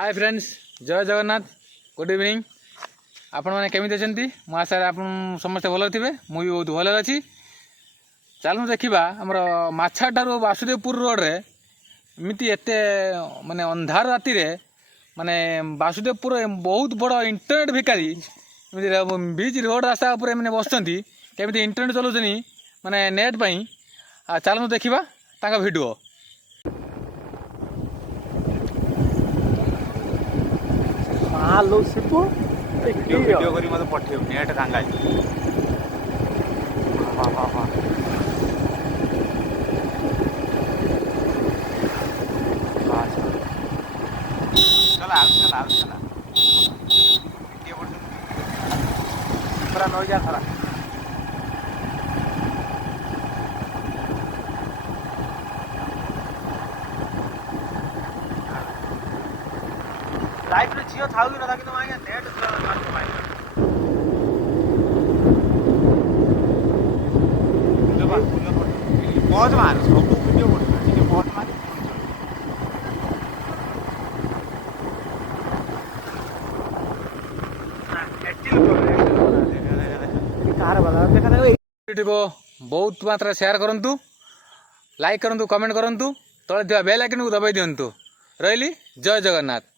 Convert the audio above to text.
Hi friends, जय Jagannath. Good evening. आपण मैंने केमी अच्छे? मो आशा आप समस्ते भल थे। मुझे बहुत भल अच्छी। चलू देखा आमर माछाठार वासुदेवपुर रोड रे एमती एत माने अंधार राति रे माने वासुदेवपुर बहुत बड़ इंटरनेट भिकारी बीच रोड रास्ता उपर मैंने बसती केमी इंटरनेट चलाऊँ माने नेट पाई। चलू देखा भिडियो। हेलो शिपू वीडियो करी मत पठेउ नेट कांगा वाह वाह वाह चला चला चला वीडियो पठ पूरा नई जा खरा लाइफ रे जियो थाउ न था कि आगे नेट मारतो भाई बहुत मार सब वीडियो पड़ ठीक बहुत मार बहुत मात्रा शेयर करंतु, लाइक करंतु, कमेंट करंतु, तले बेल आइकन को दबाई दिंतु। रही जय जगन्नाथ।